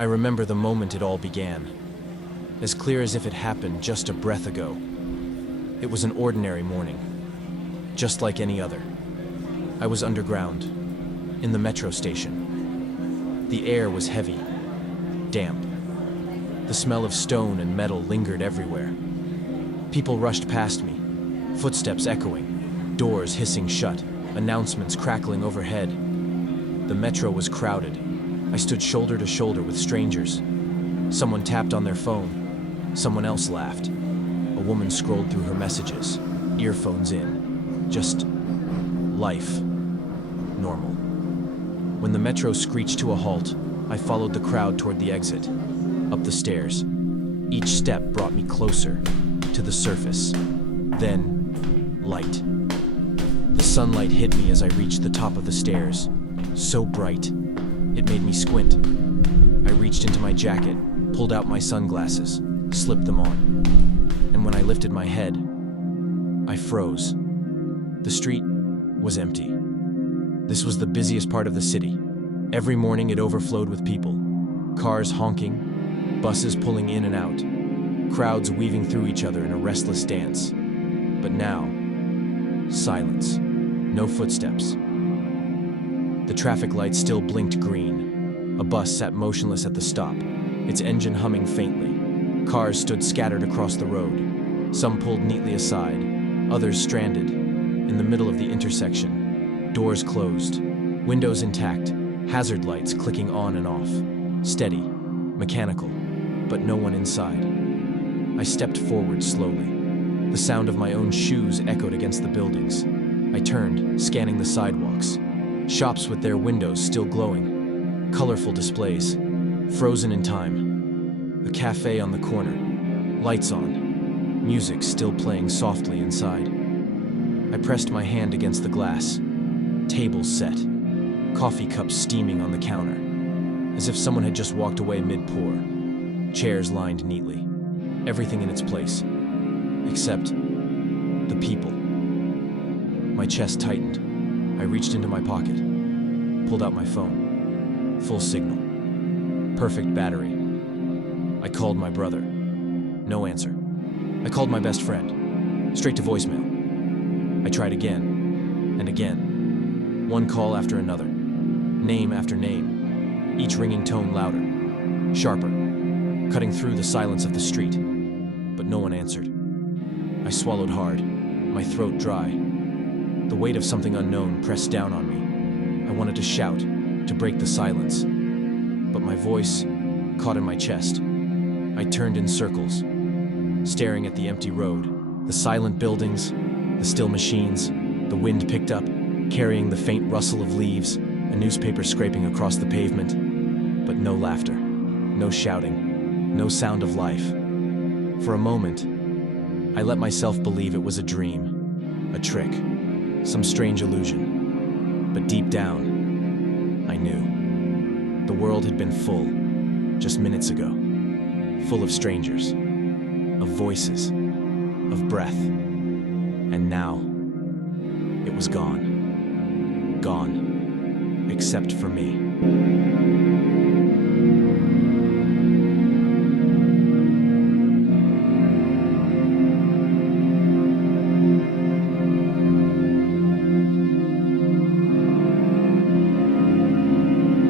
I remember the moment it all began, as clear as if it happened just a breath ago. It was an ordinary morning, just like any other. I was underground, in the metro station. The air was heavy, damp. The smell of stone and metal lingered everywhere. People rushed past me, footsteps echoing, doors hissing shut, announcements crackling overhead. The metro was crowded. I stood shoulder to shoulder with strangers. Someone tapped on their phone. Someone else laughed. A woman scrolled through her messages, earphones in. Just life. Normal. When the metro screeched to a halt, I followed the crowd toward the exit, up the stairs. Each step brought me closer to the surface. Then, light. The sunlight hit me as I reached the top of the stairs, so bright, it made me squint. I reached into my jacket, pulled out my sunglasses, slipped them on. And when I lifted my head, I froze. The street was empty. This was the busiest part of the city. Every morning it overflowed with people. Cars honking, buses pulling in and out, crowds weaving through each other in a restless dance. But now, silence. No footsteps. The traffic lights still blinked green. A bus sat motionless at the stop, its engine humming faintly. Cars stood scattered across the road. Some pulled neatly aside, others stranded. In the middle of the intersection, doors closed, windows intact, hazard lights clicking on and off. Steady, mechanical, but no one inside. I stepped forward slowly. The sound of my own shoes echoed against the buildings. I turned, scanning the sidewalks. Shops with their windows still glowing. Colorful displays, frozen in time. A cafe on the corner, lights on. Music still playing softly inside. I pressed my hand against the glass. Tables set. Coffee cups steaming on the counter. As if someone had just walked away mid-pour. Chairs lined neatly. Everything in its place. Except the people. My chest tightened. I reached into my pocket, pulled out my phone. Full signal. Perfect battery. I called my brother. No answer. I called my best friend. Straight to voicemail. I tried again, and again. One call after another. Name after name. Each ringing tone louder, sharper, cutting through the silence of the street. But no one answered. I swallowed hard, my throat dry. The weight of something unknown pressed down on me. I wanted to shout, to break the silence. But my voice caught in my chest. I turned in circles, staring at the empty road, the silent buildings, the still machines. The wind picked up, carrying the faint rustle of leaves, a newspaper scraping across the pavement. But no laughter, no shouting, no sound of life. For a moment, I let myself believe it was a dream, a trick, some strange illusion. But deep down, I knew. The world had been full, just minutes ago. Full of strangers, of voices, of breath. And now, it was gone. Gone, except for me.